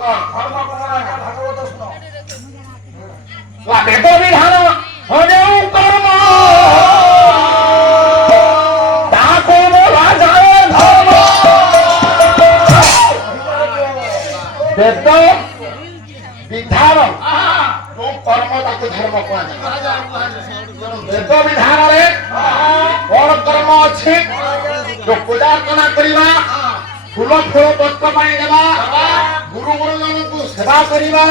ଧର୍ମ କଣ ଆଜ୍ଞା ଭାଗବତ ଶୁଣ। ବେଦ ବିଧାନ ହରେଉ କର୍ମ ତାକୁ ବୋଲାଯାଏ ଧର୍ମ। ବେଦ ବିଧାନ ଯୋଉ କର୍ମ ତାକୁ ଧର୍ମ କୁହାଯାଏ। ବେଦ ବିଧାନରେ କଣ କର୍ମ ଅଛି? ଯୋଉ ପୂଜାର୍ଚ୍ଚନା କରିବା, ଫୁଲ ଫଳ ପତ୍ର ପାଣି ଦେବା, ଗୁରୁ ଗୁରୁଜନଙ୍କୁ ସେବା କରିବା,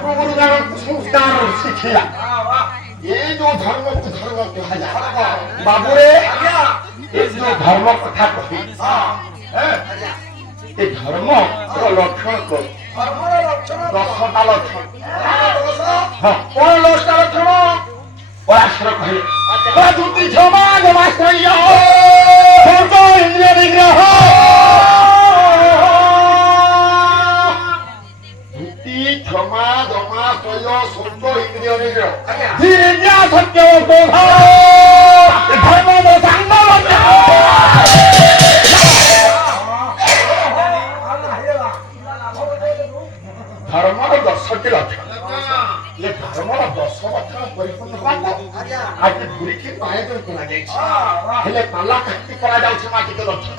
ଗୁରୁ ଗୁରୁଜନଙ୍କୁ ସଂସ୍କାର ଶିଖିବା, ଏ ଯୋଉ ଧର୍ମକୁ ଧର୍ମ କୁହାଯାଏ। ବାବୁରେ ଏ ଯୋଉ ଧର୍ମ କଥା କହି ଏ ଧର୍ମର ଲକ୍ଷଣ କଣ? ଦଶଟା ଲକ୍ଷଣ। ହଁ, କଣ 10ଟା ଲକ୍ଷଣ? ପରାଶର କହିଲେ ଦୁତି କ୍ଷମା ଜମାଶ୍ରୟ ଇନ୍ଦ୍ରିୟ ନିଗ୍ରହ। ଦୁତି କ୍ଷମା ଜମାଶ୍ରୟ ଶୌଚ ଇନ୍ଦ୍ରିୟ ନିଗ୍ରହ ଧୀରେନ୍ଦ୍ରିୟ ସତ୍ୟ କ୍ରୋଧ ଧର୍ମ ସାଙ୍ଗ। ଧର୍ମର 10ଟି ଲକ୍ଷଣ। ଏ ଧର୍ମର 10 ଲକ୍ଷଣ ପରିପୂର୍ଣ୍ଣ ଆଜି ଧରିକି ଆୟୋଜନ କରାଯାଇଛି। ହେଲେ ପାଲା କାହିଁକି କରାଯାଉଛି? ମାଟିକ ଲକ୍ଷଣ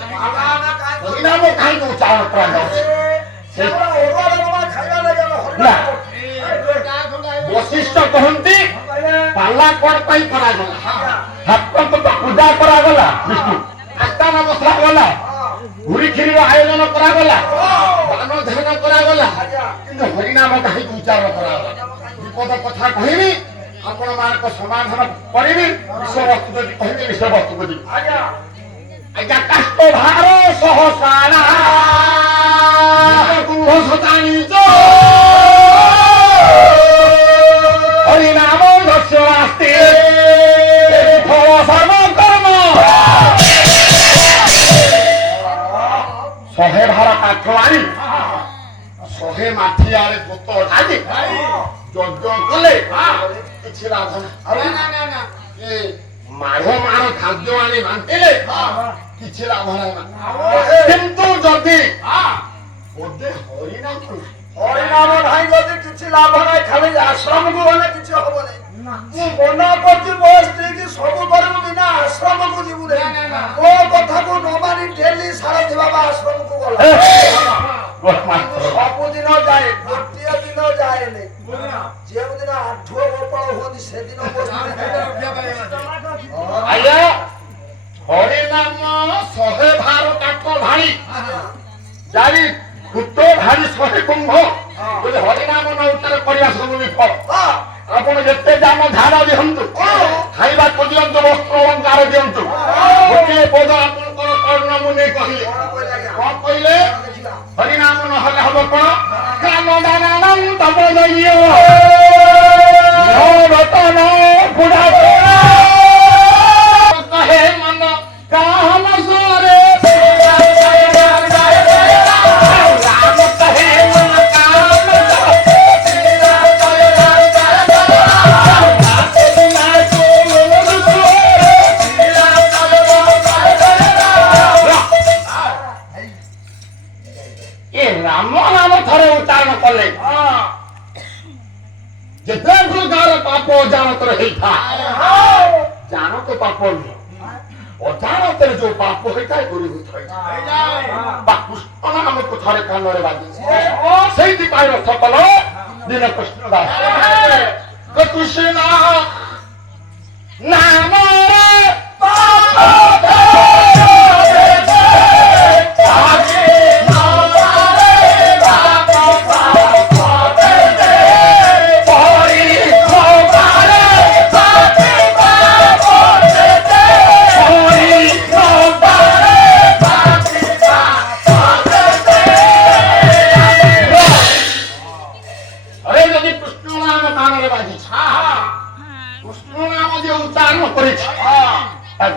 ହରିନାମ କାହିଁକି ଉଚ୍ଚାରଣ କରାଯାଉଛି? ବଶିଷ୍ଠ କହନ୍ତି ପାଲା କଣ ପାଇଁ କରାଗଲା? ଠାକୁରଙ୍କୁ ତ ପୂଜା କରାଗଲା, ବିଷ୍ଣୁ ଆସ୍ଥାନ ବସାଗଲା, ଘୁରି କ୍ଷୀରିର ଆୟୋଜନ କରାଗଲା, ଦାନ ଧ୍ୟାନ କରାଗଲା, କିନ୍ତୁ ହରିନାମ କାହିଁକି ଉଚ୍ଚାରଣ କରାଗଲା? ବିପଦ କଥା କହିବି, ଆପଣ ମାନଙ୍କ ସମାଧାନ କରିବି। ବିଷୟବସ୍ତୁ ଯଦି କହିବି ବିଷୟବସ୍ତୁକୁ ଯିବି। ଆଜ୍ଞା କାଷ୍ଟ ଭାର ସହସାରା କୁମ୍ଭ ସତାଣି ହରିନାମ ଦସ୍ୟ ରାସ୍ତେ ଫଳ ସର୍ବ କର୍ମ। 100 ଭାର କାଠ ଆଣି 100 ମାଠିଆରେ ପୋତ ଢାଲି ଯଜ୍ଞ କଲେ କିଛି ଲାଭ ନାହିଁ। ମାଢ ମାର ଖାଦ୍ୟ ଆଣି ବାଣ୍ଟିଲେ କିଛି ଲାଭ ନାହିଁ। କିନ୍ତୁ ଯଦି ହରିନାମ ନାହିଁ, ଯଦି କିଛି ଲାଭ ନାହିଁ, ଖାଲି ଆଶ୍ରମକୁ ଗଲେ କିଛି ହବ ନାହିଁ। ମୁଁ ମନା କରୁଛି ମୋ ସ୍ତ୍ରୀ କି ସବୁ କରିବୁ ବିନା ଆଶ୍ରମକୁ ଯିବୁ ନାହିଁ। ମୋ କଥାକୁ ନ ମାନି ଡେଲି ସାରଥି ବାବା ଆଶ୍ରମକୁ ଗଲା। ସବୁଦିନ ଯାଏ, ଗୋଟିଏ ଦିନ ଯାଏନି। ଯେଉଁଦିନ ଆଠୁଅ ଗୋପାଳ ହୁଅନ୍ତି ସେଦିନ ଆଜ୍ଞା ହରିନାମ 100 ଭାର କାଠ ଢାଳି ଚାରି ଭୂତ ଢାଳି 100 କୁମ୍ଭ ଯଦି ହରିନାମ ନ ଉଚ୍ଚାର କରିବା ସବୁ ବିଫଳ। ଆପଣ ଯେତେ ଦାମ ଧାନ ଦିଅନ୍ତୁ, ଖାଇବାକୁ ଦିଅନ୍ତୁ, ବସ୍ତ୍ର ଅଳଙ୍କାର ଦିଅନ୍ତୁ, ଗୋଟିଏ ପଦ ଆପଣଙ୍କର କର୍ଣ୍ଣ ମୁଁ ନେଇ କହିଲେ କଣ କହିଲେ? ହରିନାମ ନହେଲେ ହବ କଣ? କାମ ଦାନାନନ୍ତ ପଦୟ ରତନ ବୁଢା କହେ ମନ କାମ ସରେ ରାମ ନାମ ଥରେ ଉଚ୍ଚାରଣ କଲେ ଯେତେ ପ୍ରକାର ପାପ ଅଜାଣତରେ ହେଇଥାଏ, ଜାଣତ ପାପ ନୁହେଁ, ଅଜାଣତରେ ଯୋଉ ପାପ ହେଇଥାଏ ଦୂରୀଭୂତ ହେଇଥାଏ। ବା କୃଷ୍ଣ ନାମକୁ ଥରେ କାନରେ ବାଜିଛି, ସେଇଥିପାଇଁ ରଥ କଲ ଦିନ କୃଷ୍ଣ ଦାସ କୃଷ୍ଣ ନାମରେ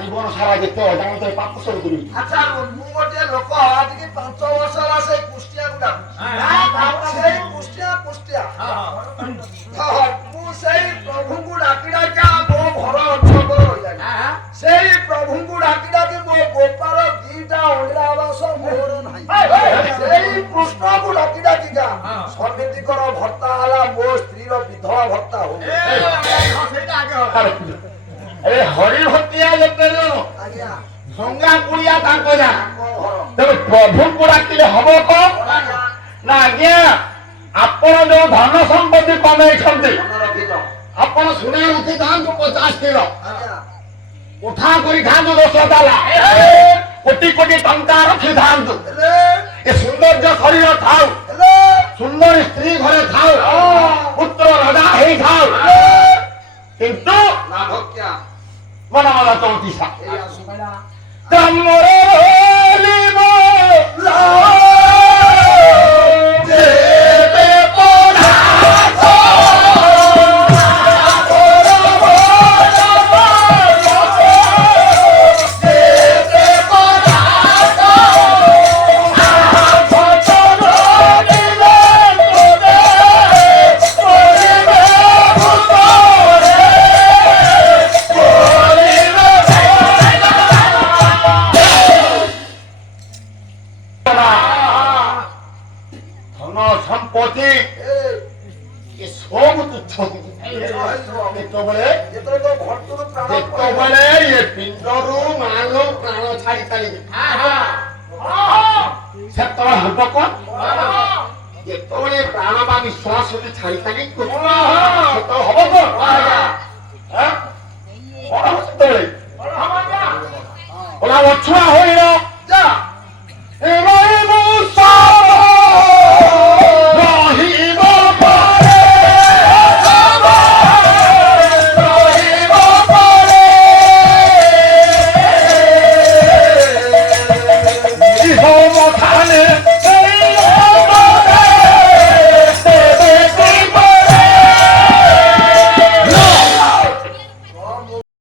জীবন সারা যেতে অজাଣতে পাপ ସବୁ ଦୂର। ଆଚ୍ଛା ମୁଁ ଗୋଟିଏ ଲୋକ ଆଜିକି 5 ବର୍ଷ ହେଲା ସେଇ କୁଷ୍ଟିଆକୁ ଡାକୁଛି। ସେଇ କୁଷ୍ଟିଆ ମୁଁ ସେଇ ପ୍ରଭୁଙ୍କୁ ଡାକି ଡାକା ମୋ ଘର ଅଞ୍ଚଳ ରହିଯାଏ। ସେଇ ପ୍ରଭୁଙ୍କୁ ଡାକି ଡାକି ମୋ ଗୋପାଳ 2ଟା ଅଣ୍ଡିରା ଆବାସ ମୋର ନାହିଁ। ସେଇ କୃଷ୍ଣକୁ ଡାକି ଡାକି ଆଜ୍ଞା ସମିତିକର ଭର୍ତ୍ତା ହେଲା ମୋ ସ୍ତ୍ରୀର ବିଧବା ଭର୍ତ୍ତା ହଉ ଏ ହରି ଭତିଆ ଯେତେ ଜଣ ଆଜ୍ଞା ସଙ୍ଗା କୁଳିଆ ତାଙ୍କ ଯା କଣ ଘର ତେବେ ପ୍ରଭୁଙ୍କୁ ଡାକିଲେ ହବ କଣ ଆଜ୍ଞା ନା ଆଜ୍ଞା ଆପଣ ଯୋଉ ଧନ ସମ୍ପତ୍ତି କମେଇଛନ୍ତି ମନେ ରଖିଛ ଆପଣ ଶୁଣି ଉଠିଥାନ୍ତୁ 50 କିଲୋ ଆଜ୍ଞା ଉଠା କରିଥାନ୍ତୁ 10 ତାଲା କୋଟି କୋଟି ଟଙ୍କା ରଖିଥାନ୍ତୁ ହେଲେ ଏ ସୌନ୍ଦର୍ଯ୍ୟ ଶରୀର ଥାଉ ହେଲେ ସୁନ୍ଦର ସ୍ତ୍ରୀ ଘରେ ଥାଉ ପୁତ୍ର ରାଜା ହେଇଥାଉ କିନ୍ତୁ ଲାଭ କ୍ୟା ମନ ମନ 34 ଏଇ ଆସୁମେଳା ତମର ବୋଲିବ ଯେତେ ପଦାର୍ଥ ଯେତେ ପଦାର୍ଥ ଭଜନ ଦିଲେ তোরে করিবে ভূতরে করিবে ধন সম্পত্তি ଏ ସବୁ ତୁଚ୍ଛ ଯେତେବେଳେ ଯେତେବେଳେ ତୋ ଘଟରୁ ପ୍ରାଣ ଯେତେବେଳେ ଏ ପିଣ୍ଡରୁ ମାଲ ପ୍ରାଣ ଛାଡ଼ି ଚାଲିବେ ସେତେବେଳେ ହବ କଣ ଯେତେବେଳେ ପ୍ରାଣ ବା ବିଶ୍ୱାସ ଛାଡ଼ି ଚାଲି ସେତେବେଳେ ହବ କଣ କଣ ହବ ସେତେବେଳେ ଓଲା ଅଛୁଆ ହୋଇର